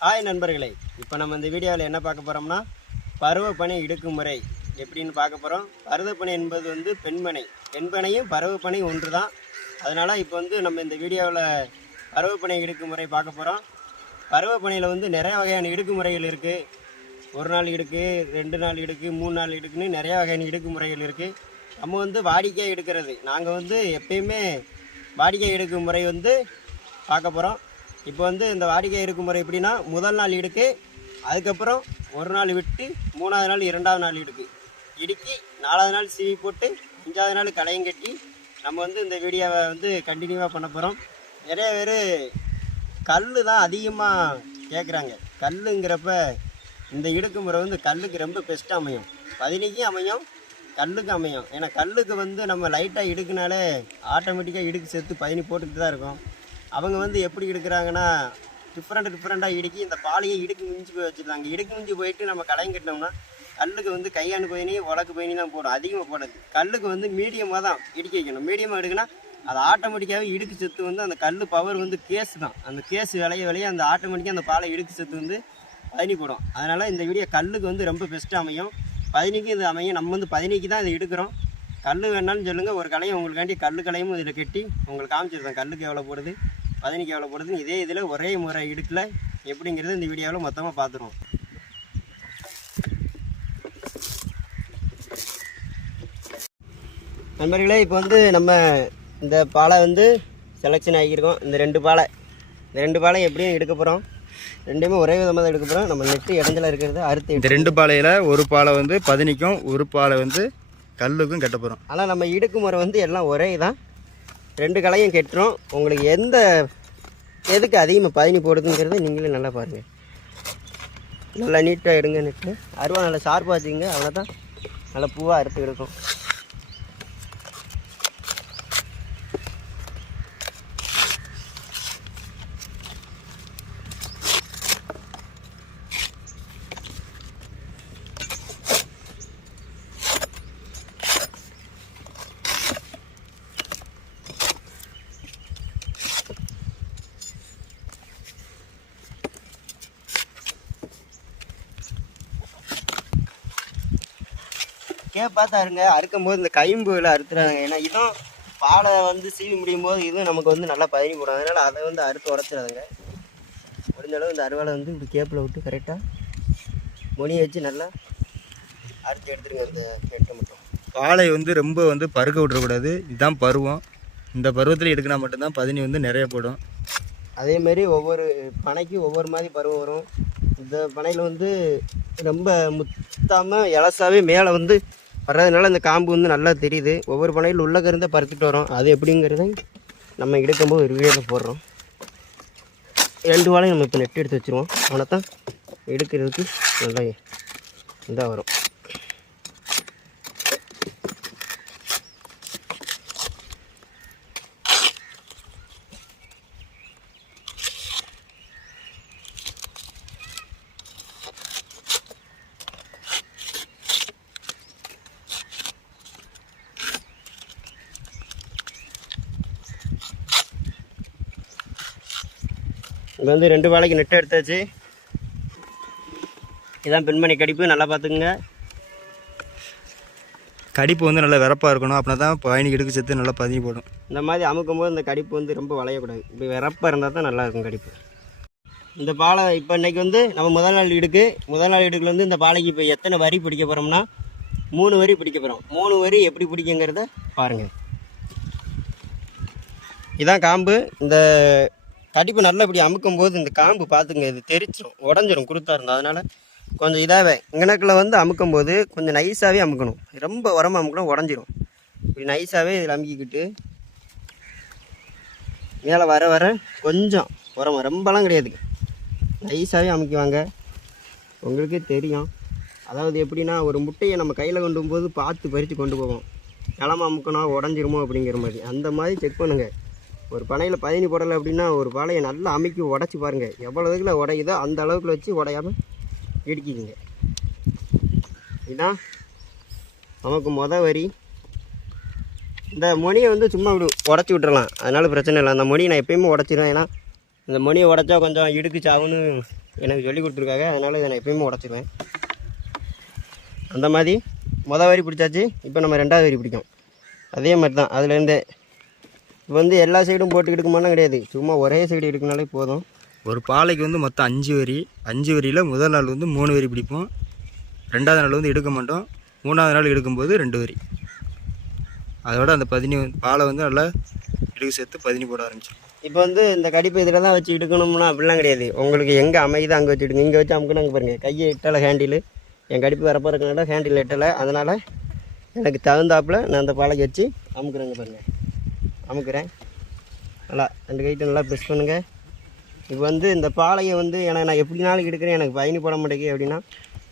Hi நண்பர்களே இப்போ நம்ம இந்த வீடியோவில் என்ன பார்க்க போகிறோம்னா பருவப்பனை இடுக்கு முறை எப்படின்னு பார்க்க போகிறோம் பருவப்பனை என்பது வந்து பெண்மனை பெண்பனையும் பருவப்பனை ஒன்று தான் அதனால் இப்போ வந்து நம்ம இந்த வீடியோவில் பருவப்பனை இடுக்கு முறை பார்க்க போகிறோம் பருவப்பனையில் வந்து நிறைய வகையான இடுக்கு முறைகள் இருக்குது ஒரு நாள் இடுக்கு ரெண்டு நாள் இடுக்கு மூணு நாள் இடுக்குன்னு நிறைய வகையான இடுக்கு முறைகள் இருக்குது நம்ம வந்து வாடிக்கையாக எடுக்கிறது. நாங்கள் வந்து எப்பயுமே வாடிக்கை எடுக்கும் முறை வந்து பார்க்க போகிறோம் இப்போ வந்து இந்த வாடிக்கை இருக்கும் முறை எப்படின்னா முதல் நாள் இடுக்கு அதுக்கப்புறம் ஒரு நாள் விட்டு மூணாவது நாள் இரண்டாவது நாள் இடுக்கு. இடுக்கி நாலாவது நாள் சீவி போட்டு அஞ்சாவது நாள் களையும் கட்டி நம்ம வந்து இந்த வீடியோவை வந்து கண்டினியூவாக பண்ண போகிறோம் நிறைய பேர் கல் தான் அதிகமாக கேட்குறாங்க கல்லுங்கிறப்ப இந்த இடுக்கு முறை வந்து கல்லுக்கு ரொம்ப பெஸ்ட் அமையும். பதினைக்கும் அமையும் கல்லுக்கு அமையும். ஏன்னா கல்லுக்கு வந்து நம்ம லைட்டாக இடுக்குனாலே ஆட்டோமேட்டிக்காக இடுக்கு சேர்த்து பதினி போட்டுக்கிட்டு தான் இருக்கும். அவங்க வந்து எப்படி எடுக்கிறாங்கன்னா டிஃப்ரெண்ட் டிஃப்ரெண்ட்டாக இடுக்கி இந்த பாலையை இடுக்கு மிஞ்சி போய் வச்சுருந்தாங்க. இடுக்கு மிஞ்சி போயிட்டு நம்ம கலையும் கட்டினோம்னா கல்லுக்கு வந்து கையாண்டு பயணி உலக்கு பயணி தான் போடும். அதிகமாக போடாது. கல்லுக்கு வந்து மீடியமாக தான் இடுக்கி வைக்கணும். மீடியமாக எடுக்குன்னா அது ஆட்டோமேட்டிக்காகவே இடுக்கு செத்து வந்து அந்த கல் பவர் வந்து கேஸ் தான். அந்த கேஸ் விளைய விளைய அந்த ஆட்டோமேட்டிக்காக அந்த பாலை இடுக்கு செத்து வந்து பதினி போடும் அதனால் இந்த வீடியோ கல்லுக்கு வந்து ரொம்ப பெஸ்ட்டாக அமையும். பதினிக்கு இது அமையும். நம்ம வந்து பதினிக்கு தான் இதை எடுக்கிறோம். கல் வேணாலும் சொல்லுங்கள் ஒரு கலையும் உங்களுக்காண்டி கல் கலையும் இதில் கட்டி உங்களுக்கு காமிச்சிருந்தேன் கல்லுக்கு எவ்வளோ போடுது? பதினிக்கு எவ்வளோ போடுதுன்னு இதே இதில் ஒரே முறை இடுக்கில் எப்படிங்கிறது இந்த வீடியோவில் மொத்தமாக பார்த்துருவோம். நண்பர்களே இப்போ வந்து நம்ம இந்த பாலை வந்து செலெக்ஷன் ஆகியிருக்கோம் இந்த ரெண்டு பாலை. இந்த ரெண்டு பாலை எப்படியும் எடுக்க போகிறோம் ரெண்டுமே ஒரே விதமாக தான் எடுக்க போகிறோம் நம்ம நெட்டு இடஞ்சல இருக்கிறத அறுத்து இந்த ரெண்டு பாலையில் ஒரு பாலை வந்து பதினிக்கும் ஒரு பாலை வந்து கல்லுக்கும் கட்ட போகிறோம் ஆனால் நம்ம இடுக்கு முறை வந்து எல்லாம் ஒரே தான் ரெண்டு கலையும் கெட்டுரும் உங்களுக்கு எந்த எதுக்கு அதிகமாக பதினி போடுதுங்கிறத நீங்களே நல்லா பாருங்கள் நல்லா நீட்டாக எடுங்க நெட்டு. அருவா நல்லா ஷார்ப்பாக வச்சுக்கோங்க. அவ்வளோ தான் நல்லா பூவாக அறுத்து எடுக்கும் கே பார்த்தாருங்க அறுக்கும் போது இந்த கைம்புகளை அறுத்துறாங்க ஏன்னா இதுவும் பாலை வந்து சீவி முடியும் போது இதுவும் நமக்கு வந்து நல்லா பதினி போடும். அதனால் அதை வந்து அறுத்து உடச்சிடாதுங்க முடிஞ்ச அளவு இந்த அருவாளை வந்து இப்படி கேப்பில் விட்டு கரெக்டாக மொனியை வச்சு நல்லா அறுத்து எடுத்துருங்க இந்த கெட்டை மட்டும். பாலை வந்து ரொம்ப வந்து பருக்க விட்டுறக்கூடாது இதுதான் பருவம். இந்த பருவத்தில் எடுக்கினா மட்டும்தான் பதினி வந்து நிறைய போடும். அதே மாதிரி ஒவ்வொரு பனைக்கும் ஒவ்வொரு மாதிரி பருவம் வரும். இந்த பனையில் வந்து ரொம்ப முத்தாமல் இலசாவே மேலே வந்து வர்றதுனால அந்த காம்பு வந்து நல்லா தெரியுது. ஒவ்வொரு பனையில் உள்ள கருந்தை பறித்துட்டு வரோம். அது எப்படிங்கிறத நம்ம எடுக்கும்போது ஒரு வீடியோவில் போடுறோம். ரெண்டு வாழையும் நம்ம இப்போ நெட்டு எடுத்து வச்சுருவோம். அவனை தான் எடுக்கிறதுக்கு நல்லா இதாக வரும். இது வந்து ரெண்டு வாழைக்கு நெட்டு எடுத்தாச்சு. இதான் பெண்மணி கடிப்பு நல்லா பார்த்துக்குங்க. கடிப்பு வந்து நல்லா விறப்பாக இருக்கணும். அப்படின்னா தான் பயணி எடுக்க சேர்த்து நல்லா பதினி போடும். இந்த மாதிரி அமுக்கும் போது இந்த கடிப்பு வந்து ரொம்ப வளையக்கூடாது. இப்படி விறப்பாக இருந்தால் தான் நல்லா இருக்கும் கடிப்பு. இந்த பாலை இப்போ இன்னைக்கு வந்து நம்ம முதல் நாள் இடுக்கு. முதல் நாள் இடுக்கில் வந்து இந்த பாலைக்கு இப்போ எத்தனை வரி பிடிக்க போகிறோம்னா மூணு வரி பிடிக்க போகிறோம் மூணு வரி எப்படி பிடிக்குங்கிறத பாருங்கள் இதான் காம்பு. இந்த கடிப்பு நல்லா இப்படி அமுக்கும் போது இந்த காம்பு பார்த்துங்க இது தெரிச்சிடும் உடஞ்சிரும் குருத்தா இருந்தால் அதனால் கொஞ்சம் இதாகவே இங்கனக்கில் வந்து அமுக்கும் போது கொஞ்சம் நைஸாகவே அமுக்கணும். ரொம்ப உரமாக அமுக்கணும் உடஞ்சிரும். இப்படி நைஸாகவே இதில் அமுக்கிக்கிட்டு மேலே வர வர கொஞ்சம் உரமாக ரொம்பலாம் கிடையாது. நைஸாகவே அமுக்குவாங்க. உங்களுக்கே தெரியும். அதாவது எப்படின்னா ஒரு முட்டையை நம்ம கையில் கொண்டு போகும்போது பார்த்து பறித்து கொண்டு போவோம். நிலமாக அமுக்கணும் உடஞ்சிருமோ அப்படிங்கிற மாதிரி. அந்த மாதிரி செக் பண்ணுங்கள் ஒரு பனையில் பதினி போடலை அப்படின்னா ஒரு பாலையை நல்லா அமைக்கி உடச்சி பாருங்கள் எவ்வளோ உடையுதோ அந்த அளவுக்குள்ள வச்சு உடையாமல் இடிக்கிதுங்க இதான் நமக்கு மொத வரி. இந்த மொனியை வந்து சும்மா இப்படி உடச்சி விட்டுறலாம். அதனால் பிரச்சனை இல்லை. அந்த மொனியை நான் எப்பயுமே உடச்சிடுவேன் ஏன்னா இந்த மொனியை உடச்சா கொஞ்சம் இடுக்கு சாவுன்னு எனக்கு சொல்லி கொடுத்துருக்காங்க. அதனால் இதை நான் எப்பயுமே உடச்சிடுவேன் அந்த மாதிரி மொதல் வரி பிடிச்சாச்சு. இப்போ நம்ம ரெண்டாவது வரி பிடிக்கும். அதே மாதிரி தான். அதுலேருந்தே இப்போ வந்து எல்லா சைடும் போட்டு எடுக்குமாலாம் கிடையாது. சும்மா ஒரே சைடு எடுக்கனாலே போதும். ஒரு பாலைக்கு வந்து மொத்தம் அஞ்சு வரி. அஞ்சு வரியில் முதல் நாள் வந்து மூணு வரி பிடிப்போம். ரெண்டாவது நாள் வந்து எடுக்க மாட்டோம். மூணாவது நாள் எடுக்கும்போது ரெண்டு வரி. அதோட அந்த பதினி பாலை வந்து நல்லா இடுக்கு சேர்த்து பதினி போட ஆரம்பிச்சோம் இப்போ வந்து இந்த கடிப்பு இதில் தான் வச்சு எடுக்கணும்னா அப்படிலாம் கிடையாது. உங்களுக்கு எங்கே அமையுதோ அங்கே வச்சு எடுங்க இங்கே வச்சு அமுக்கணும் அங்கே பாருங்கள் கையை எட்டலை ஹேண்டில் என் கடிப்பு வரப்போ இருக்கனால ஹேண்டில் எட்டலை. அதனால் எனக்கு தகுந்தாப்புல நான் அந்த பாலைக்கு வச்சு அமுக்குறேங்க பாருங்கள் அமுக்குறேன். நல்லா ரெண்டு கைட்டு நல்லா ப்ரெஸ் பண்ணுங்கள் இப்போ வந்து இந்த பாலையை வந்து எனக்கு நான் எப்படினாலும் எடுக்கிறேன். எனக்கு பயணி போட மாட்டேங்குது. அப்படின்னா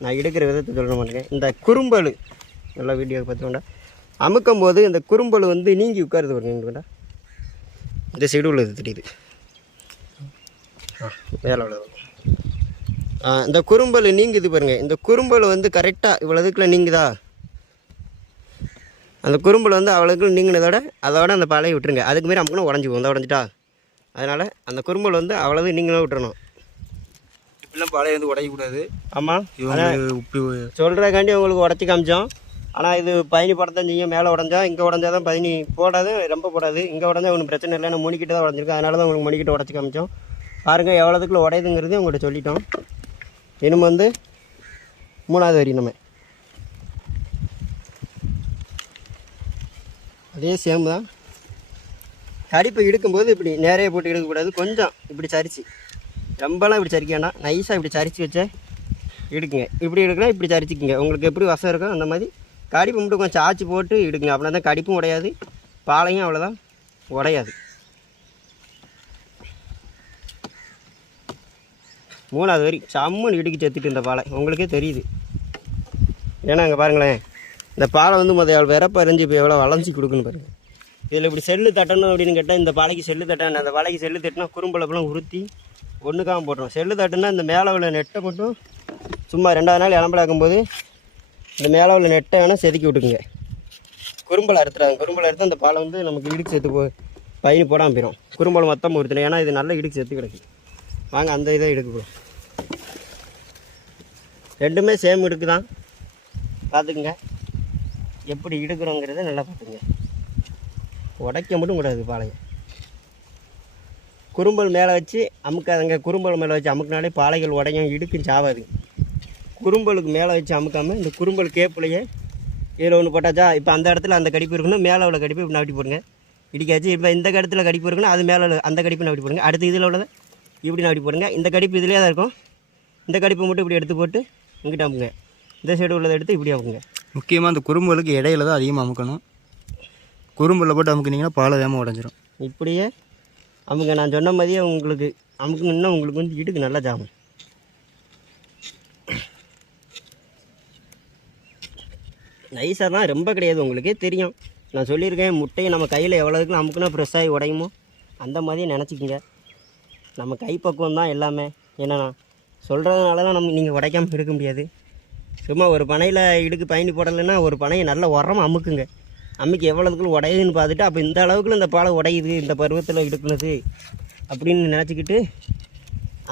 நான் எடுக்கிற விதத்தை சொல்ல மாட்டேங்க இந்த குறும்பல் நல்லா வீடியோ பார்த்துக்கோண்டா. அமுக்கும் போது இந்த குறும்பல் வந்து நீங்கி உட்காருது பாருங்க இந்த சைடு உள்ளது தெரியுது. ஆ, மேலே உள்ளது. இந்த குறும்பல் நீங்குது பாருங்கள் இந்த குறும்பல் வந்து கரெக்டாக இவ்வளோதுக்குள்ளே நீங்குதா? அந்த குறும்பல் வந்து அவ்வளோக்குள்ள நீங்கினதோட அதோட அந்த பாலையை விட்டுருங்க. அதுக்கு மாரி அமுக்கணும் உடஞ்சி போகும். உடஞ்சிட்டா? அதனால் அந்த குறும்பல் வந்து அவ்வளவு நீங்களும் விட்டுறணும். இப்படிலாம் பாலையை வந்து உடையக்கூடாது ஆமாம் உப்பு சொல்கிறக்காண்டி உங்களுக்கு உடச்சி காமிச்சோம். ஆனால் இது பயணி படத்தான் செய்யும் மேலே உடஞ்சா இங்கே உடஞ்சா தான் பயணி. போடாது ரொம்ப போடாது. இங்கே உடஞ்சா ஒன்றும் பிரச்சனை இல்லை. நான் மூணிக்கிட்டு தான் உடஞ்சிருக்கு அதனால தான் உங்களுக்கு மணிக்கிட்ட உடச்சி காமிச்சோம். பாருங்கள் எவ்வளோதுக்குள்ள உடையுதுங்கிறது உங்கள்கிட்ட சொல்லிட்டோம். இன்னும் வந்து மூணாவது வரி நம்ம. அதே சேம் தான். கடிப்பை இடுக்கும்போது இப்படி நேரையே போட்டு எடுக்கக்கூடாது கொஞ்சம் இப்படி சரிச்சு. ரொம்பலாம் இப்படி சரிக்க வேண்டாம். நைஸாக இப்படி சரிச்சு வச்சே எடுக்குங்க இப்படி எடுக்கலாம் இப்படி சரிச்சுக்குங்க. உங்களுக்கு எப்படி வசம் இருக்கோ அந்த மாதிரி கடிப்பு மட்டும் கொஞ்சம் சாய்ச்சி போட்டு எடுக்குங்க அப்படின்னா தான் கடிப்பும் உடையாது. பாலையும் அவ்வளோதான் உடையாது. மூணாவது வரி. சம்மன் இடுக்கி செத்துட்டு இந்த பாலை. உங்களுக்கே தெரியுது. ஏன்னா அங்கே பாருங்களேன். இந்த பாலை வந்து முதல் எவ்வளோ விரப்ப அறிஞ்சு இப்போ எவ்வளோ வளைஞ்சி கொடுக்குன்னு பாருங்கள் இதில் இப்படி செல்லு தட்டணும் அப்படின்னு கேட்டால் இந்த பாலைக்கு செல்லு தட்டணும் அந்த பாலைக்கு செல்லு தட்டினா குறும்பளப்பெல்லாம் உருத்தி ஒன்றுக்காம போட்டுரும். செல்லு தட்டுனா இந்த மேலே உள்ள நெட்டை மட்டும் சும்மா ரெண்டாவது நாள் இளம்பலாக்கும்போது இந்த மேலே உள்ள நெட்டை வேணால் செதுக்கி விட்டுக்குங்க. குறும்பலை அறுத்துறாங்க. குறும்பலை அறுத்து அந்த பாலை வந்து நமக்கு இடுக்கு சேர்த்து போ பையனு போடாமல் போயிடும் குறும்பலை மொத்தம் ஒருத்தணும் ஏன்னா இது நல்ல இடுக்கு சேர்த்து கிடக்கு. வாங்க அந்த இதை எடுக்கணும் ரெண்டுமே சேம் இடுக்கு தான் பார்த்துக்குங்க. எப்படி இடுக்குறோங்கிறத நல்லா பார்த்துங்க உடைக்க மட்டும் கூடாது பாலையை. குறும்பல் மேலே வச்சு அமுக்காதங்க. குறும்பல் மேலே வச்சு அமுக்கினாலே பாலைகள் உடையும் இடுக்கும் சாவாது. குறும்பலுக்கு மேலே வச்சு அமுக்காமல் இந்த குறும்பல் கேப்புலையே இதில் ஒன்று போட்டாச்சா இப்போ அந்த இடத்துல அந்த கடிப்பு இருக்கணும் மேலே உள்ள கடிப்பு இப்படி நவட்டி போடுங்க. இடிக்காச்சு இப்போ இந்த இடத்துல கடிப்பு இருக்கணும் அது மேலே உள்ள அந்த கடிப்பு நவட்டி போடுங்க. அடுத்து இதில் உள்ளதை இப்படி நவட்டி போடுங்க. இந்த கடிப்பு இதிலே தான் இருக்கும். இந்த கடிப்பு மட்டும் இப்படி எடுத்து போட்டு இங்கிட்ட அமுங்க இந்த சைடு உள்ளதை எடுத்து இப்படி அமுங்க முக்கியமாக அந்த குறும்பலுக்கு இடையில தான் அதிகமாக அமுக்கணும். குறும்புல போட்டு அமுக்குனீங்கன்னா பாலை வேகமாக உடஞ்சிரும். இப்படியே அவங்க நான் சொன்ன மாதிரியே உங்களுக்கு அமுக்குன்னா உங்களுக்கு வந்து இடுக்கு நல்லா ஜாமும் நைஸாக தான் ரொம்ப கிடையாது உங்களுக்கே தெரியும். நான் சொல்லியிருக்கேன் முட்டையை நம்ம கையில் எவ்வளோதுக்கு அமுக்குனா ஃப்ரெஷ்ஷாகி உடையுமோ? அந்த மாதிரியே நினச்சிக்கிங்க. நம்ம கைப்பக்குவம் தான் எல்லாமே. என்னென்னா சொல்கிறதுனால தான் நம்ம நீங்கள் உடைக்காமல் இருக்க முடியாது. சும்மா ஒரு பனையில் இடுக்கு பயணி போடலைன்னா ஒரு பனையை நல்லா உரம் அமுக்குங்க. அம்மிக்கு எவ்வளோதுக்குள்ள உடையுதுன்னு பார்த்துட்டு அப்போ இந்த அளவுக்குள்ள இந்த பாலை உடையுது இந்த பருவத்தில் இடுக்குனது அப்படின்னு நினச்சிக்கிட்டு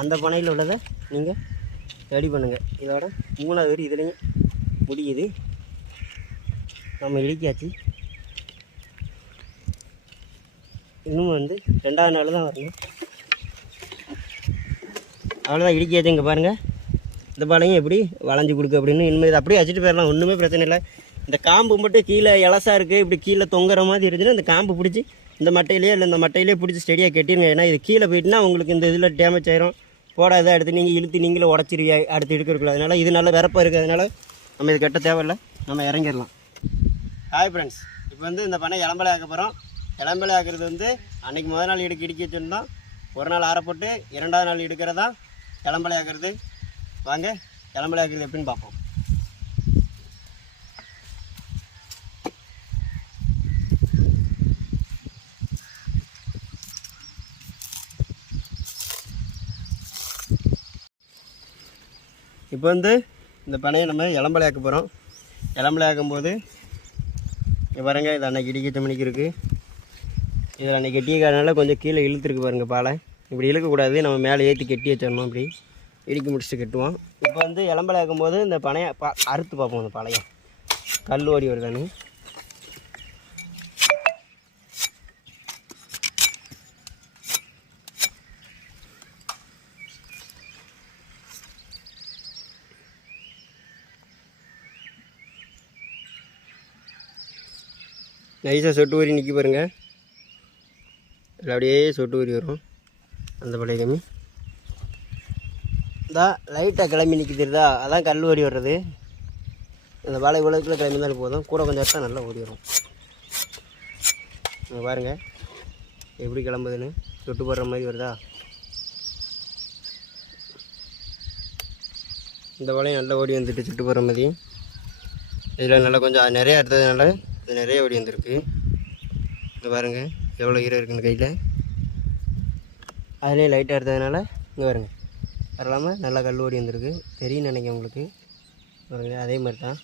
அந்த பனையில் உள்ளதை நீங்கள் ரெடி பண்ணுங்கள் இதோட மூணாவது வரி இதுலேயும் முடியுது. நம்ம இடிக்காச்சு. இன்னும் வந்து ரெண்டாவது நாள் தான் வரணும். அவ்வளோதான் இடிக்காச்சு இங்கே பாருங்கள் இந்த பாலையும் எப்படி வளைஞ்சு கொடுக்கு அப்படின்னு இனிமேல் இதை அப்படியே வச்சுட்டு போயிடலாம். ஒன்றுமே பிரச்சனை இல்லை. இந்த காம்பு மட்டும் கீழே இலசா இருக்குது இப்படி கீழே தொங்குற மாதிரி இருந்துச்சுன்னா இந்த காம்பு பிடிச்சி இந்த மட்டையிலேயே இல்லை இந்த மட்டையிலே பிடிச்சி ஸ்டெடியாக கட்டிருங்க. ஏன்னா இது கீழே போயிட்டுனா உங்களுக்கு இந்த இதில் டேமேஜ் ஆயிரும். போடாத அடுத்து நீங்கள் இழுத்து நீங்களே உடச்சிருவியா அடுத்து எடுக்கிறக்குள்ள அதனால் இது நல்ல விறப்பாக இருக்குது அதனால் நம்ம இது கட்ட தேவையில்லை. நம்ம இறங்கிடலாம். ஹாய் ஃப்ரெண்ட்ஸ் இப்போ வந்து இந்த பண்ணை இளம்பலை ஆக்க போகிறோம் இளம்பலை ஆக்கிறது வந்து அன்னைக்கு முதல் நாள் இடுக்கு இடுக்கி வச்சுருந்தோம். ஒரு நாள் ஆறப்போட்டு இரண்டாவது நாள் எடுக்கிறதா இளம்பலை ஆக்கிறது. வாங்க இளம்பலை எப்படின்னு பார்ப்போம். இப்போ வந்து இந்த பனையை நம்ம இளம்பலையாக்க போகிறோம் இளம்பலையாக்கும் போது பாருங்க இது அன்னைக்கு இடிக்கிட்ட மணிக்கு இருக்குது இதில் அன்னைக்கு கெட்டிய கொஞ்சம் கீழே இழுத்துருக்கு பாருங்கள் பாலை. இப்படி இழுக்கக்கூடாது நம்ம மேலே ஏற்றி கெட்டி வச்சிடணும் அப்படி. இடுக்கி முடிச்சுட்டு கட்டுவோம். இப்போ வந்து இளம்பலை போது இந்த பனைய பா அறுத்து பார்ப்போம் இந்த பழைய. கல் ஓடி வருதானு நைஸாக சொட்டு ஊறி நிற்கி பாருங்க. இதில் அப்படியே சொட்டு ஊறி வரும். அந்த பழைய கம்மி. தான் லைட்டாக கிளம்பி நிற்கி அதான் கல் ஓடி வர்றது. இந்த வாழை உலகத்தில் கிளம்பி இருந்தாலும் போதும். கூட கொஞ்சம் எடுத்தால் நல்லா ஓடி வரும் இங்கே பாருங்க. எப்படி கிளம்புதுன்னு. சுட்டு போடுற மாதிரி வருதா? இந்த வாழையும் நல்லா ஓடி வந்துட்டு சுட்டு போடுற மாதிரி. இதில் நல்லா கொஞ்சம் நிறையா எடுத்ததுனால இது நிறைய ஓடி வந்திருக்கு. இங்கே பாருங்கள் எவ்வளோ ஈரம் இருக்குன்னு கையில். அதிலே லைட்டாக எடுத்ததுனால இங்கே பாருங்கள் அது இல்லாமல் நல்லா கல் ஓடி வந்திருக்கு. தெரியும் நினைக்கிறேன் உங்களுக்கு. பாருங்க அதே மாதிரி தான்.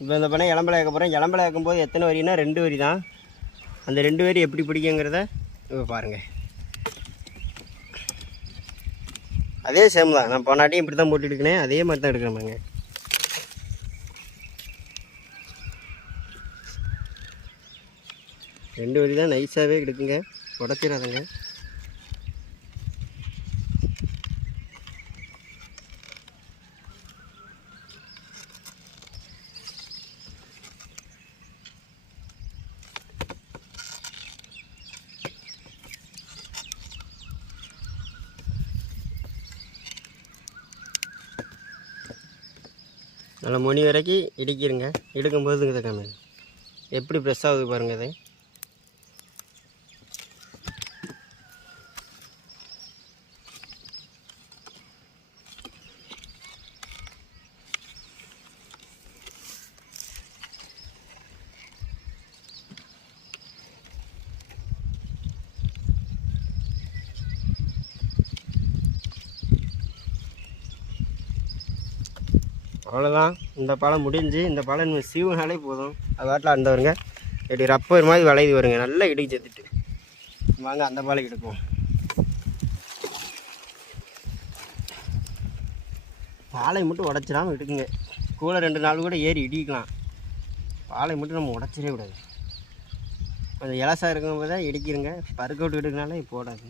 இப்போ இந்த பண்ண இளம்பலை வைக்க போகிறேன் இளம்பலை வைக்கும்போது எத்தனை வரினா ரெண்டு வரி தான். அந்த ரெண்டு வரி எப்படி பிடிக்குங்கிறத இப்போ பாருங்கள் அதே சேம் தான். நான் பொன்னாட்டியும் இப்படி தான் போட்டு எடுக்கிறேன் அதே மாதிரி தான் எடுக்கிறேன் ரெண்டு வரி தான் நைஸாகவே எடுக்குங்க உடச்சிடாதுங்க. மணி வரைக்கும் இடிக்கிருங்க. இடுக்கும்போது இதை கம்மி எப்படி ப்ரெஸ் ஆகுது பாருங்கள் இது. அவ்வளோதான் இந்த பழம் முடிஞ்சு இந்த பழம் இன்னும் சீவுனாலே போதும். அது வாட்டில் அந்த வருங்க இப்படி ரப்பர் மாதிரி வளையுது வருங்க நல்லா இடிக்கு செத்துட்டு. வாங்க அந்த பாலை எடுப்போம். பாலை மட்டும் உடச்சிடாமல் எடுக்குங்க கூட ரெண்டு நாள் கூட ஏறி இடிக்கலாம். பாலை மட்டும் நம்ம உடச்சிடவே கூடாது. கொஞ்சம் இலசாக இருக்கும்போது தான் இடிக்கிறங்க பருக்க எடுக்கனாலே போடாது.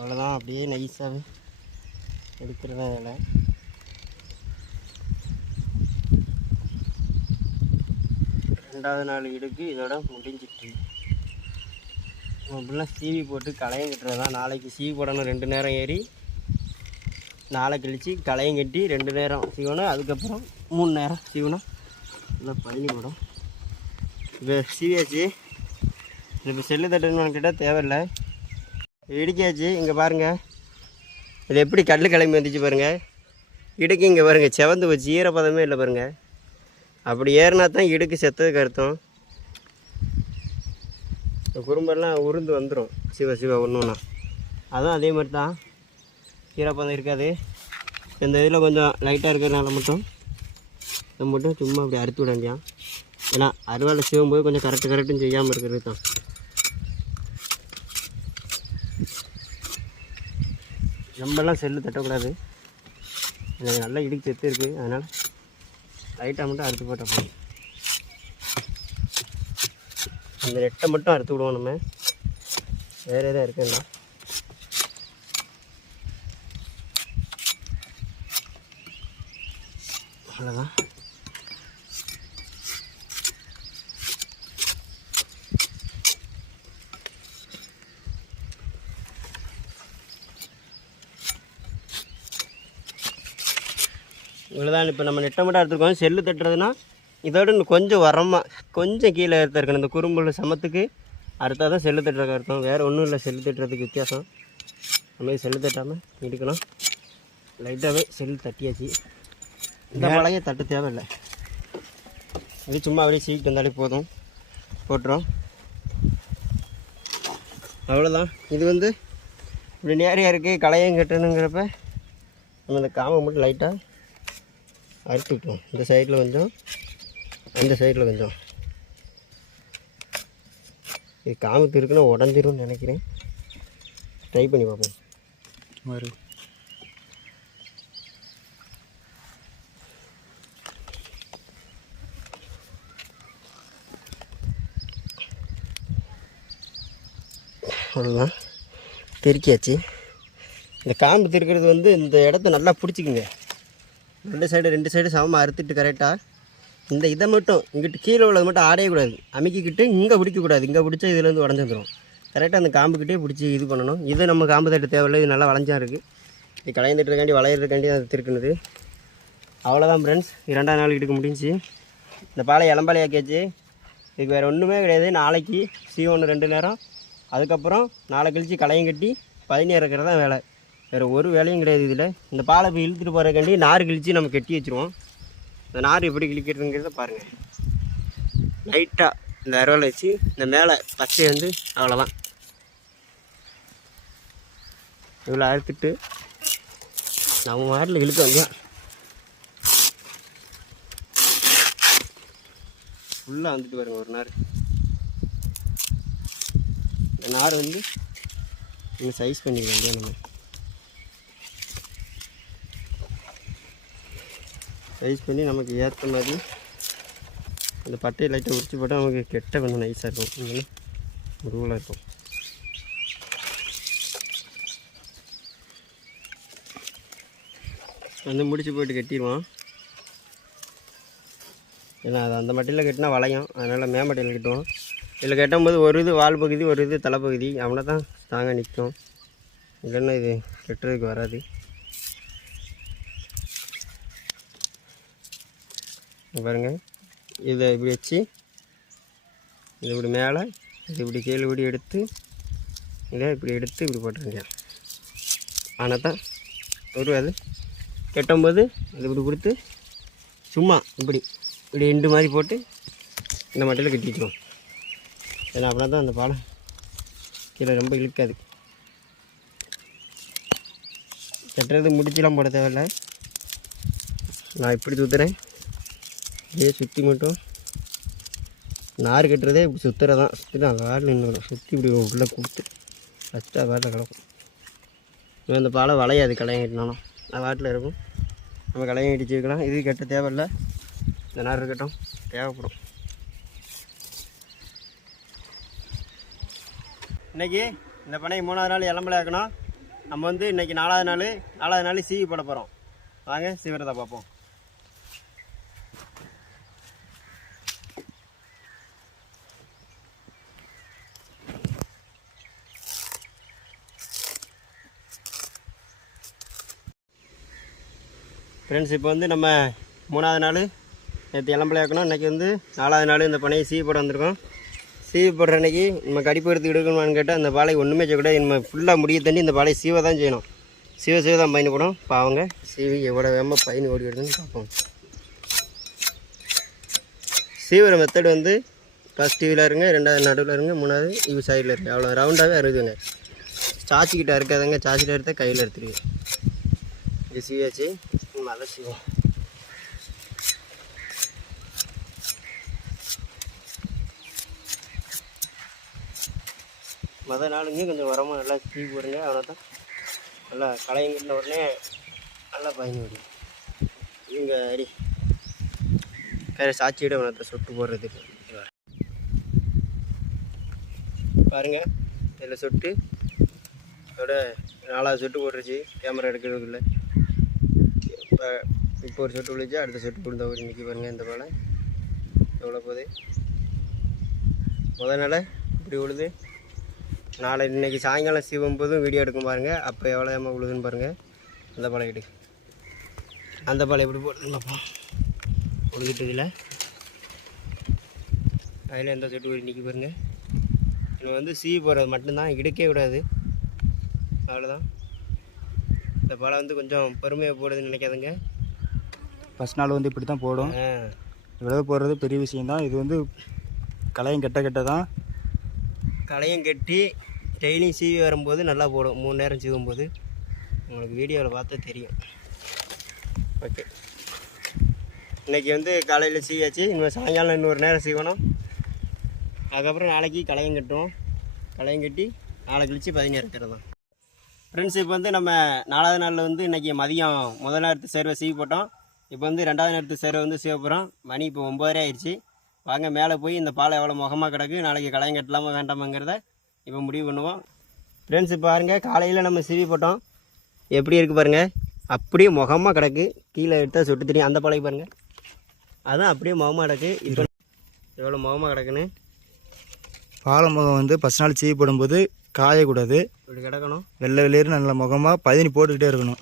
அவ்வளோதான் அப்படியே நைஸாகவே எடுக்கிறதா வேலை. ரெண்டாவது நாள் இடுக்கு இதோட முடிஞ்சிட்டு. அப்படிலாம் சீவி போட்டு களையம் கட்டுறது தான் நாளைக்கு சீவி போடணும் ரெண்டு நேரம் ஏறி. நாளை கழித்து களையும் கட்டி ரெண்டு நேரம் சீவணும் அதுக்கப்புறம் மூணு நேரம் சீவணும். நல்லா பயணி போடும். இப்போ சீவியாச்சு. இப்போ செல்லு தட்டுன்னு கேட்டால் தேவையில்லை. இடிக்காச்சு இங்கே பாருங்கள் இது எப்படி கல் கிளம்பி வந்துச்சு பாருங்கள் இடுக்கு இங்கே பாருங்கள் செவந்து போச்சு ஈரப்பதமே இல்லை பாருங்கள் அப்படி ஏறினா தான் இடுக்கு செத்ததுக்கு அர்த்தம் இந்த குறும்பெல்லாம் உருந்து வந்துடும் சிவ சிவ ஒன்று ஒன்றா அதுவும் அதே மாதிரி தான் ஈரப்பதம் இருக்காது. இந்த இதில் கொஞ்சம் லைட்டாக இருக்கிறதுனால மட்டும் நம்ம மட்டும் சும்மா அப்படி அறுத்து விட வேண்டியான் ஏன்னா அறுவாலை சிவும்போது கொஞ்சம் கரெக்டு கரெக்டும் செய்யாமல் இருக்கிறது தான். ரொம்பலாம் செல்லு தட்டக்கூடாது. எனக்கு நல்லா இடுக்கு செத்து இருக்குது அதனால் லைட்டாக மட்டும் அறுத்து போட்டால் போதும். அந்த ரெட்டை மட்டும் அறுத்து விடுவோம் நம்ம. வேறு எதாவது இருக்குங்களா? அவ்வளோதான் இவ்வளோதான் இப்போ நம்ம நெட்டை மட்டும் எடுத்துருக்கோம் செல்லு தட்டுறதுனா இதோட கொஞ்சம் உரமாக கொஞ்சம் கீழே எடுத்து இருக்கணும் இந்த குறும்புள்ள சமத்துக்கு அடுத்தா தான் செல்லு தட்டுறதுக்கு அர்த்தம். வேறு ஒன்றும் இல்லை செல்லு தட்டுறதுக்கு வித்தியாசம். மாதிரி செல்லு தட்டாமல் எடுக்கணும் லைட்டாகவே செல்லு தட்டியாச்சு. இந்த பழைய தட்டு தேவையில்லை. இது சும்மா அப்படியே சீக்கிட்டு வந்தாலே போதும். போட்டுரும். அவ்வளோதான் இது வந்து இப்படி நேரியாக இருக்குது களையம் கட்டணுங்கிறப்ப நம்ம இந்த காமை மட்டும் லைட்டாக அறுத்துக்கிட்டோம். இந்த சைடில் கொஞ்சம் அந்த சைடில் கொஞ்சம். இது காமத்து இருக்குன்னா உடஞ்சிரும்னு நினைக்கிறேன். ட்ரை பண்ணி பார்ப்போம். வரும் அவ்வளோதான் திருக்கியாச்சு. இந்த காம்பு திருக்கிறது வந்து இந்த இடத்த நல்லா பிடிச்சிக்குங்க. ரெண்டு சைடு ரெண்டு சைடு சமமாக அறுத்துட்டு கரெக்டாக இந்த இதை மட்டும் இங்கிட்டு கீழே உள்ளது மட்டும் ஆடையக்கூடாது அமுக்கிக்கிட்டு இங்கே பிடிக்கக்கூடாது. இங்கே பிடிச்சா இதுலேருந்து உடஞ்சி வந்துடும் கரெக்டாக அந்த காம்புக்கிட்டே பிடிச்சி இது பண்ணணும். இது நம்ம காம்பு தட்டு தேவையில்லை. இது நல்லா வளைஞ்சா இருக்குது இது கலையந்துட்டுருக்காண்டி வளையிறதுக்காண்டி அது திருக்குனது. அவ்வளோதான் ஃப்ரெண்ட்ஸ் இரண்டாம் நாள் இடுக்க முடிஞ்சுச்சு. இந்த பாலை இளம்பாலையாக்கியாச்சு இதுக்கு வேறு ஒன்றுமே கிடையாது. நாளைக்கு சி ஒன்று ரெண்டு நேரம். அதுக்கப்புறம் நாளை கழிச்சு களையும் கட்டி பதினி இறக்குறது தான் வேலை. வேறு ஒரு வேலையும் கிடையாது இதில். இந்த பாலை இப்போ இழுத்துட்டு போகிறக்காண்டி நார் கிழித்து நம்ம கட்டி வச்சுருவோம். இந்த நார் எப்படி கிழிக்கிறதுங்கிறத பாருங்கள் லைட்டாக இந்த அருவாள் வச்சு இந்த மேலே பச்சை வந்து அவ்வளோதான் இவ்வளோ அறுத்துட்டு நம்ம மாட்டில் இழுக்க வந்தோம் ஃபுல்லாக வந்துட்டு பாருங்க ஒரு நார். இந்த நார் வந்து இன்னும் சைஸ் பண்ணிக்க வேண்டிய நம்ம. சைஸ் பண்ணி நமக்கு ஏற்ற மாதிரி அந்த பட்டையை லைட்டாக உரிச்சு போட்டால் நமக்கு கெட்ட கொஞ்சம் நைஸாக இருக்கும். இல்லைன்னா முருகலாக இருக்கும். வந்து முடிச்சு போயிட்டு கட்டிடுவான் ஏன்னா அது அந்த மட்டையில் கட்டினா வளையும். அதனால் மேம்பட்டையில் கட்டுவோம். இதில் கட்டும்போது ஒரு இது வால் பகுதி ஒரு இது தலைப்பகுதி. அவனை தான் தாங்க நிற்கும். இல்லைன்னா இது கெட்டுறதுக்கு வராது. பாருங்கள் இதை இப்படி வச்சு இது இப்படி மேலே இது இப்படி கீழே இப்படி எடுத்து இதை இப்படி எடுத்து இப்படி போட்டுருங்க ஆனால் தான் வருவாது கட்டும்போது இது இப்படி கொடுத்து சும்மா இப்படி இப்படி எண்டு மாதிரி போட்டு இந்த மட்டையில் கட்டிக்கிடுவோம் ஏன்னா அப்படின்னா தான் அந்த பாலம் கீழே ரொம்ப இழுக்காது. கட்டுறது முடிச்சுலாம் போட தேவையில்ல. நான் இப்படி தூத்துறேன். இதே சுற்றி மட்டும். நார் கட்டுறதே இப்படி சுற்றுறதான் சுற்றி அந்த வாரில் நின்று சுற்றி இப்படி உள்ளே கொடுத்து ஃபஸ்ட்டு அது வாட்டில் கிடக்கும் இவன் அந்த பாலை வளையாது களையம் கட்டினாலும் அது வாட்டில் இருக்கும். நம்ம களையம் கட்டி இது கட்ட தேவையில்லை. இந்த நார் இருக்கட்டும். தேவைப்படும். இன்றைக்கி இந்த பனை மூணாவது நாள் இளம்பலை ஆக்கணும் நம்ம வந்து இன்றைக்கி நாலாவது நாள் நாலாவது நாள் சீவி போட போகிறோம் வாங்க சீவிரத்தை பார்ப்போம். ஃப்ரெண்ட்ஸ் இப்போ வந்து நம்ம மூணாவது நாள். நேற்று இளம்பலை இன்றைக்கி வந்து நாலாவது நாள் இந்த பனையை சீவி போட வந்திருக்கோம். சீவி போடுற அன்றைக்கி நம்ம கடிப்பு எடுத்து எடுக்கணுமான்னு கேட்டால் அந்த பாலை ஒன்றுமே செய்யக்கூடாது நம்ம ஃபுல்லாக முடிய தண்ணி இந்த பாலை சீவை தான் செய்யணும். சீவ சீவ தான் பயணி போடும் பாவங்க சீவி எவ்வளோ வேகமாக பயணி ஓடி வருதுன்னு பார்ப்போம். சீவிர மெத்தட் வந்து ஃபஸ்ட் டிவியில் இருங்க ரெண்டாவது நடுவில் இருங்க மூணாவது இவ் சைடில் இருக்குது அவ்வளோ ரவுண்டாகவே அறுதுங்க சாச்சிக்கிட்ட இருக்காதுங்க சாச்சிக்கிட்ட எடுத்தால் கையில் எடுத்துருங்க இது சீவியாச்சு. நம்ம அதை மொத நாளுங்க கொஞ்சம் உரமாக நல்லா தீ போடுங்க அவ்வளோதான் நல்லா களையங்கிட்ட உடனே நல்லா பயந்து விடும் இவங்க அடி. வேறு சாட்சியோட அவனத்தை சொட்டு போடுறதுக்கு. பாருங்க இதில் சொட்டு. அதோட நாலாவது சொட்டு போட்டுருச்சு கேமரா எடுக்கிறதுக்குள்ள. இப்போ இப்போ ஒரு சொட்டு விழுச்சு அடுத்த சொட்டு விழுந்த ஒரு நிற்கி பாருங்கள் இந்த போல். எவ்வளோ போகுது? முத நாள் இப்படி விழுது நாளை இன்னைக்கு சாயங்காலம் சீவும் போதும் வீடியோ எடுக்கும் பாருங்கள் அப்போ எவ்வளோ ஏமா விழுதுன்னு பாருங்கள் அந்த பழம் எடு அந்த பழம் எப்படி போட்டுங்களாப்பா விழுதுட்டு இதில். அதில் எந்த சொட்டு ஊறி நிற்கி பாருங்கள் இதில் வந்து சீ போடுறது மட்டும்தான் இடுக்கே விடாது அவ்வளோதான் இந்த பழம் வந்து கொஞ்சம் பொறுமையாக போடுதுன்னு நினைக்காதுங்க. ஃபஸ்ட் நாள் வந்து இப்படி தான் போடும். ஆ. விளவு போடுறது பெரிய விஷயம்தான். இது வந்து களையும் கெட்ட கெட்ட தான் களையும் கட்டி டெய்லியும் சீவி வரும்போது நல்லா போடும். மூணு நேரம் சீவும் போது உங்களுக்கு வீடியோவில் பார்த்தா தெரியும். ஓகே. இன்றைக்கி வந்து காலையில் சீவியாச்சு. இன்னும் சாயங்காலம் இன்னொரு நேரம் சீவணும். அதுக்கப்புறம் நாளைக்கு களையம் கட்டுவோம். களையம் கட்டி நாளை கழித்து பதினேறு தான் ஃப்ரெண்ட்ஸ் இப்போ வந்து நம்ம நாலாவது நாளில் வந்து இன்றைக்கி மதியம் முதல் நேரத்து சேர்வை சீவி போட்டோம். இப்போ வந்து ரெண்டாவது நேரத்து சேர்வை வந்து சீவ போகிறோம் மணி இப்போ ஒம்பதரை ஆயிடுச்சு. வாங்க மேலே போய் இந்த பாலை எவ்வளோ முகமாக கிடக்கு நாளைக்கு களையம் கட்டலாமா வேண்டாமாங்கிறத இப்போ முடிவு பண்ணுவோம். ஃப்ரெண்ட்ஸ் இப்போ காலையில் நம்ம சீவி போட்டோம். எப்படி இருக்குது பாருங்கள் அப்படியே முகமாக கிடக்கு. கீழே எடுத்தால் சுட்டு தெரியும். அந்த பாலைக்கு பாருங்கள் அதுதான் அப்படியே முகமாக கிடக்கு. இப்போ எவ்வளோ முகமாக கிடக்குன்னு. பாலை முகம் வந்து ஃபஸ்ட் நாள் சீவி போடும்போது காயக்கூடாது. இப்படி கிடக்கணும். வெள்ளை வெளியேறு நல்ல முகமாக பதினி போட்டுக்கிட்டே இருக்கணும்.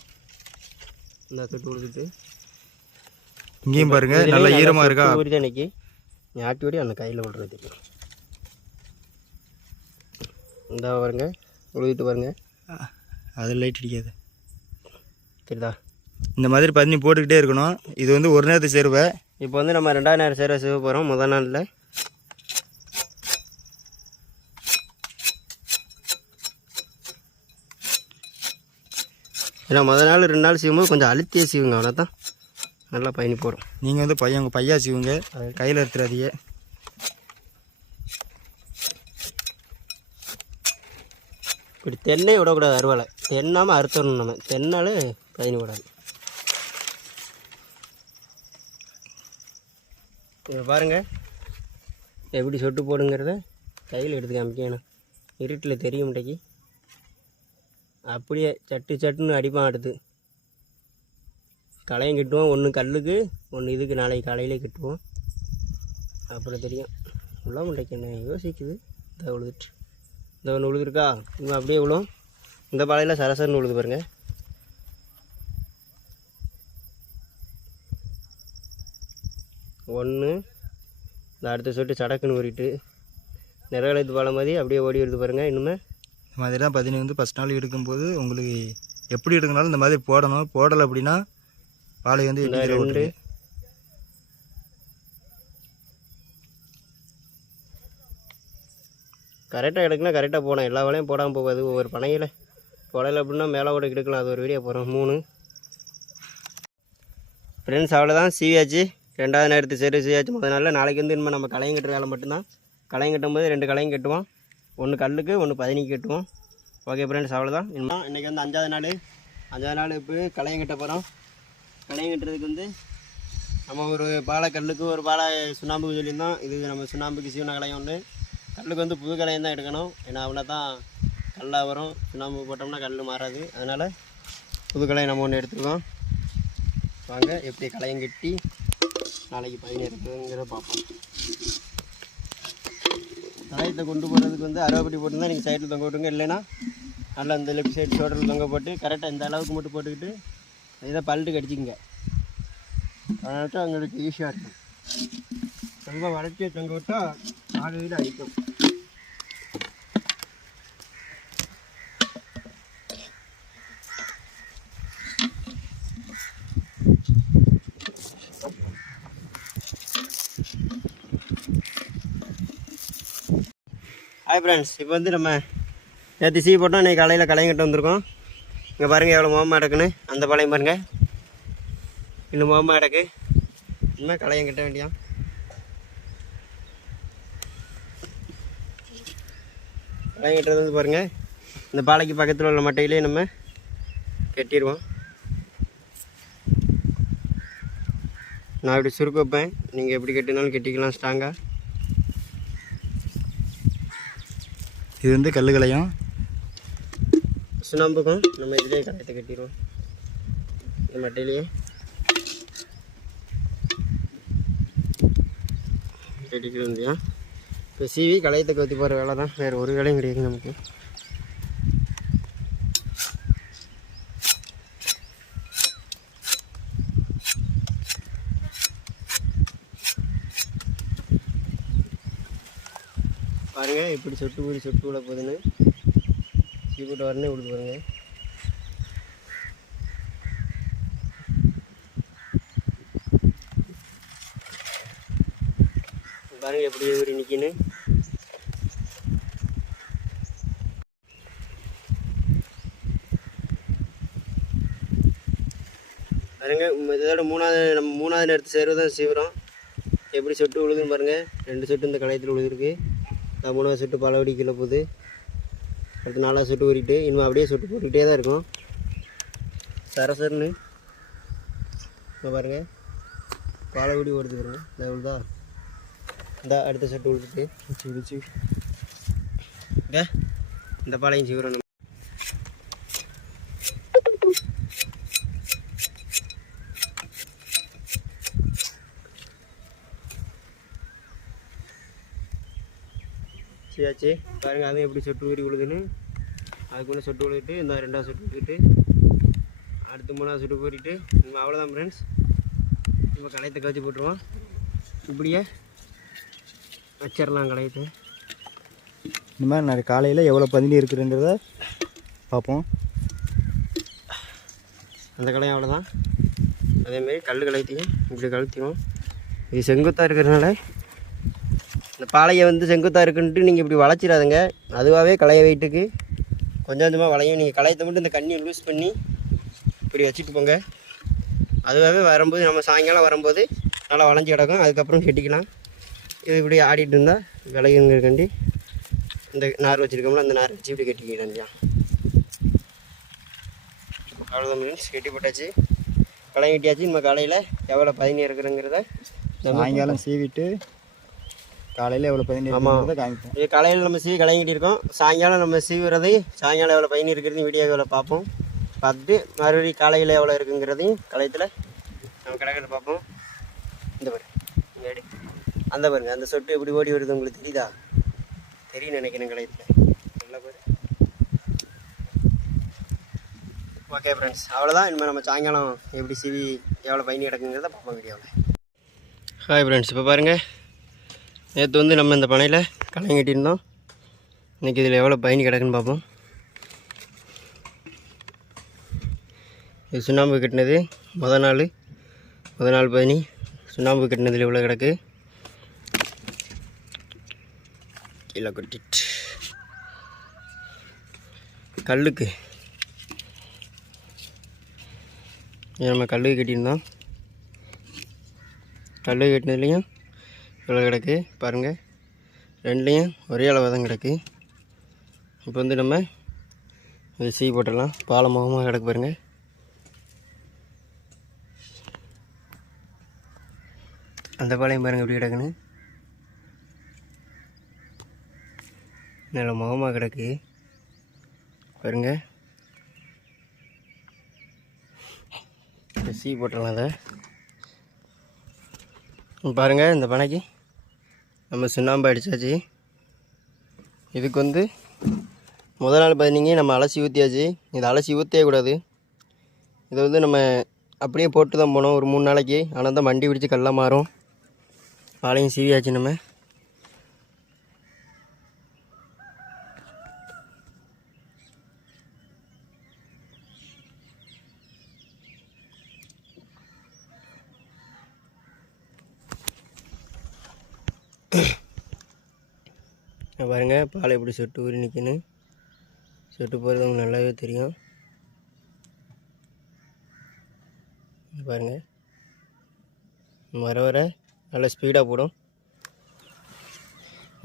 இந்த சொட்டு கொடுத்துட்டு. இங்கேயும் பாருங்க நல்ல ஈரமாக இருக்கா? ஊறி தான் இன்னைக்கு. நீ ஆட்டி ஓடி அந்த கையில் விடுறது. இந்த பாருங்க உழுவிட்டு பாருங்க. அது லைட் அடிக்காது. தெரியுதா? இந்த மாதிரி பதினி போட்டுக்கிட்டே இருக்கணும். இது வந்து ஒரு நேரத்து சேருவை. இப்போ வந்து நம்ம ரெண்டாவது நேரம் சேர சிவ போகிறோம் முதல் நாளில் ஏன்னா முதல் நாள் ரெண்டு நாள் செய்யும்போது கொஞ்சம் அழுத்தியே செய்வுங்க அவ்வளோதான் நல்லா பயணி போடும் நீங்கள் வந்து பையன் உங்கள் பையா செய்வங்க கையில் எடுத்துறாதீங்க இப்படி தென்னை விடக்கூடாது அறுவலை. தென்னாமல் அறுத்துடணும் நம்ம. தென்னாலே பயணி விடாது இப்போ பாருங்கள் எப்படி சொட்டு போடுங்கிறத கையில் எடுத்து காமிக்கணும். இருட்டில் தெரியும் முட்டைக்கு அப்படியே சட்டு சட்டுன்னு அடிப்பான் அடுத்து. களையும் கட்டுவோம். ஒன்று கல்லுக்கு ஒன்று இதுக்கு நாளைக்கு களையிலே கட்டுவோம். அப்புறம் தெரியும். உள்ள முட்டைக்கு என்ன யோசிக்குது? இதை உழுதுட்டு இந்த ஒன்று உழுதுருக்கா? இவன் அப்படியே விழும் இந்த பாலையில் சரசரன்னு உழுது பாருங்கள் ஒன்று இந்த அடுத்த சொட்டு சடக்குன்னு ஊறிட்டு நிறைவேலத்து பாலம் மாதிரி அப்படியே ஓடி வருது பாருங்கள் இன்னுமே இந்த மாதிரி தான் பதினி வந்து ஃபஸ்ட் நாள் எடுக்கும்போது உங்களுக்கு எப்படி எடுக்கனாலும் இந்த மாதிரி போடணும். போடலை அப்படின்னா பாலை வந்து ரெண்டு. கரெக்டாக எடுக்கணும் கரெக்டாக போனோம் எல்லா வேலையும் போடாமல் போகாது. ஒவ்வொரு பனையில் போடலை அப்படின்னா மேலே கூட எடுக்கலாம். அது ஒரு வீடியோ போகிறோம் மூணு. ஃப்ரெண்ட்ஸ் அவ்வளோதான் சீவியாச்சு ரெண்டாவது நேரத்து சரி சீவியாச்சு முதல் நாளில் நாளைக்கு வந்து இனிமேல் நம்ம களையும் கட்டுற வேலை மட்டும்தான். களையும் கட்டும் போது ரெண்டு களையும் கட்டுவோம். ஒன்று கல்லுக்கு ஒன்று பதினிக்கு கட்டுவோம். ஓகே ஃப்ரெண்ட்ஸ் அவ்வளோதான் இன்னும் இன்றைக்கி வந்து அஞ்சாவது நாள். அஞ்சாவது நாள் இப்போ களையம் கட்ட போகிறோம் களையம் கட்டுறதுக்கு வந்து நம்ம ஒரு பாலை கல்லுக்கு ஒரு பாலை சுண்ணாம்புக்கு சொல்லியிருந்தோம். இது நம்ம சுண்ணாம்புக்கு சீவன கலையம் ஒன்று கல்லுக்கு வந்து புது கலையம் தான் எடுக்கணும். ஏன்னா அவ்வளோ தான் கல்லாக வரும். சுண்ணாம்பு போட்டோம்னா கல் மாறாது. அதனால் புது கலையை நம்ம ஒன்று எடுத்துருக்கோம். வாங்க எப்படி கலையம் கட்டி நாளைக்கு பதினேறுங்கிறத பார்ப்போம். கலையத்தை கொண்டு போகிறதுக்கு வந்து அறுபடி போட்டுருந்தா நீங்கள் சைடில் தொங்க விட்டுங்க இல்லைன்னா நல்லா இந்த லெஃப்ட் சைடு ஷோல்டரில் தொங்க போட்டு கரெக்டாக இந்த அளவுக்கு மட்டும் போட்டுக்கிட்டு இதை பல்ட்டு கடிச்சிங்க அதனால உங்களுக்கு ஈஸியாக இருக்கும். ரொம்ப வளர்ச்சியை தொங்க விட்டால் ஆடு வீடு ஹாய் ஃப்ரெண்ட்ஸ் இப்போ வந்து நம்ம நேற்று சீ போட்டோம் இன்றைக்கி காலையில் களையும் வந்திருக்கோம். இங்கே பாருங்கள் எவ்வளோ மோகமாக கிடக்குன்னு அந்த பாளையம் பாருங்கள் இன்னும் மோகமாக கிடக்கு இனிமேல் களையம் கட்ட வேண்டியான் களையம் கட்டுறது வந்து பாருங்கள் இந்த பாலைக்கு பக்கத்தில் உள்ள மட்டையிலே நம்ம கட்டிடுவோம். நான் இப்படி சுருக்க வைப்பேன். நீங்கள் எப்படி கட்டினாலும் கட்டிக்கலாம் ஸ்ட்ராங்காக இது வந்து கல்லுகளையும். சுண்ணாம்புக்கும் நம்ம இதுலேயே களையத்தை கட்டிடுவோம். இந்த மட்டையிலேயே. கட்டிட்டு வந்தியா? இப்போ சீவி களையத்தை கவுத்தி போகிற வேலை தான் வேறு ஒரு வேலையும் கிடையாது நமக்கு. பாருங்க இப்படி சொட்டு கூடி சொட்டு விட போகுதுன்னு சீப்போட்டு வரனே விடுது பாருங்க. பாருங்க எப்படி எப்படி நிற்கின்னு பாருங்க இதோட மூணாவது நம்ம மூணாவது நேரத்து சேர்வு தான் சீவிரம். எப்படி சொட்டு விழுதுன்னு பாருங்கள் ரெண்டு சொட்டு இந்த களையத்தில் விழுதுருக்கு மூணாவது சொட்டு பலவடி கீழே போகுது. அடுத்து நாலாவது சொட்டு ஊறிட்டு இனிமேல் அப்படியே சொட்டு போட்டுக்கிட்டே தான் இருக்கும். சரசரன்னு இங்கே பாருங்கள் பாலகுடி ஓடுது பாருங்க. இந்த விழுதா இந்த அடுத்த சொட்டு இங்கே இந்த பாலையும் சீவிரம் நம்ம சரியாச்சு பாருங்க அதுவும் எப்படி சொட்டு ஊறி விழுதுன்னு. அதுக்குள்ளே சொட்டு விழுகிட்டு இந்த ரெண்டாவது சொட்டு விழுகிட்டு அடுத்து மூணாவது சொட்டு போரிட்டு நம்ம அவ்வளோதான் ஃப்ரெண்ட்ஸ் நம்ம களையத்தை கவச்சி போட்டுருவோம். இப்படியே வச்சிடலாம் களையத்தை. இந்த மாதிரி நான் காலையில் எவ்வளோ பதினி இருக்குதுன்றத பார்ப்போம். அந்த களையம் அவ்வளோதான் அதேமாரி கல் களையத்தையும் இப்படி கழுத்தியும் இது செங்குத்தாக இருக்கிறதுனால பாலையை வந்து செங்குத்தாக இருக்குன்ட்டு நீங்கள் இப்படி வளைச்சிடாதுங்க. அதுவாகவே களைய வெயிட்டுக்கு கொஞ்சம் கொஞ்சமாக வளையும். நீங்கள் களையத்தை மட்டும் இந்த கண்ணியை லூஸ் பண்ணி இப்படி வச்சுட்டு போங்க. அதுவாகவே வரும்போது நம்ம சாயங்காலம் வரும்போது நல்லா வளைஞ்சி கிடக்கும். அதுக்கப்புறம் கெட்டிக்கலாம். இது இப்படி ஆடிட்டு இருந்தால் விளையுங்கிறக்காண்டி இந்த நார் வச்சுருக்கோம்ல அந்த நார் வச்சு இப்படி கட்டிக்கிட்டான் அவ்வளோதான் மீன்ஸ் கெட்டி போட்டாச்சு களையம் கட்டியாச்சு நம்ம காலையில் எவ்வளோ பதினி இருக்கிறங்கிறத சாயங்காலம் சீவிட்டு காலையில் எவ்வளோ பதினி ஆமா. இருக்குன்றத காமிப்போம். இது காலையில் நம்ம சீவி களையங்கிட்டு இருக்கோம். சாயங்காலம் நம்ம சீவுறதை சாயங்காலம் எவ்வளோ பயணி இருக்கிறது வீடியோவில் பார்ப்போம். பார்த்துட்டு மறுபடியும் காலையில் எவ்வளோ இருக்குங்கிறதையும் களையத்தில் நம்ம கிடக்கிட்டு பார்ப்போம். இந்த பாரு அந்த பாருங்க அந்த சொட்டு எப்படி ஓடி வருது உங்களுக்கு தெரியுதா? தெரியும் நினைக்கிறேன் களையத்தில் நல்லா பாரு ஓகே ஃப்ரெண்ட்ஸ் அவ்வளோதான் இனிமேல் நம்ம சாயங்காலம் எப்படி சீவி எவ்வளோ பயணி கிடக்குங்கிறத பார்ப்போம் வீடியோவில் ஹாய் ஃப்ரெண்ட்ஸ் இப்போ பாருங்கள் நேற்று வந்து நம்ம இந்த பனையில் கலங்கிட்டிருந்தோம் கட்டியிருந்தோம். இன்றைக்கி இதில் எவ்வளோ பயணி கிடக்குன்னு பார்ப்போம். இது சுண்ணாம்பு கட்டினது முத நாள். முத நாள் பயணி சுண்ணாம்பு கட்டினதில் எவ்வளோ கிடக்கு? கீழே கொட்டிட்டு. கல்லுக்கு. நம்ம கல்லுக்கு கட்டியிருந்தோம். கல்லுக்கு கட்டினதுலேயும் இவ்வளோ கிடக்கு பாருங்கள் ரெண்டுலேயும் ஒரே அளவாக தான் கிடக்கு. இப்போ வந்து நம்ம இது சீ போட்டுடலாம். பாலை முகமாக கிடக்கு பாருங்கள் அந்த பாலையும் பாருங்கள் எப்படி கிடக்குன்னு. நல்ல முகமாக கிடக்கு. பாருங்க. சீ போட்டுடலாம் அதை. பாருங்கள் இந்த பனைக்கு. நம்ம சுண்ணாம்பு அடித்தாச்சு இதுக்கு வந்து முதல் நாள் பார்த்தீங்க நம்ம அலசி ஊற்றியாச்சு இதை அலசி ஊற்றவே கூடாது. இதை வந்து நம்ம அப்படியே போட்டு தான் போனோம் ஒரு மூணு நாளைக்கு. ஆனால் தான் வண்டி பிடிச்சி கல்லாக மாறும். பாலையும் சீவியாச்சு நம்ம. பாருங்கள் பால் எப்படி சொட்டு ஊறி நிற்குன்னு சொட்டு போகிறது உங்களுக்கு நல்லாவே தெரியும். பாருங்கள் வர வர நல்லா ஸ்பீடாக போடும்.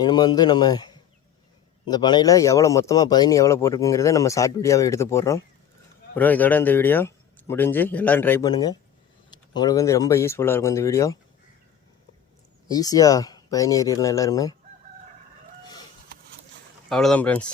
இனிமேல் வந்து நம்ம இந்த பனையில் எவ்வளோ மொத்தமாக பதினி எவ்வளோ போட்டிருக்குங்கிறத நம்ம ஷார்ட் வீடியோவை எடுத்து போடுறோம். ப்ரோ இதோட இந்த வீடியோ முடிஞ்சு எல்லோரும் ட்ரை பண்ணுங்கள் உங்களுக்கு வந்து ரொம்ப யூஸ்ஃபுல்லாக இருக்கும் இந்த வீடியோ ஈஸியாக பயணி ஏறிடலாம் எல்லாருமே. அவ்வளோதான் ஃப்ரெண்ட்ஸ்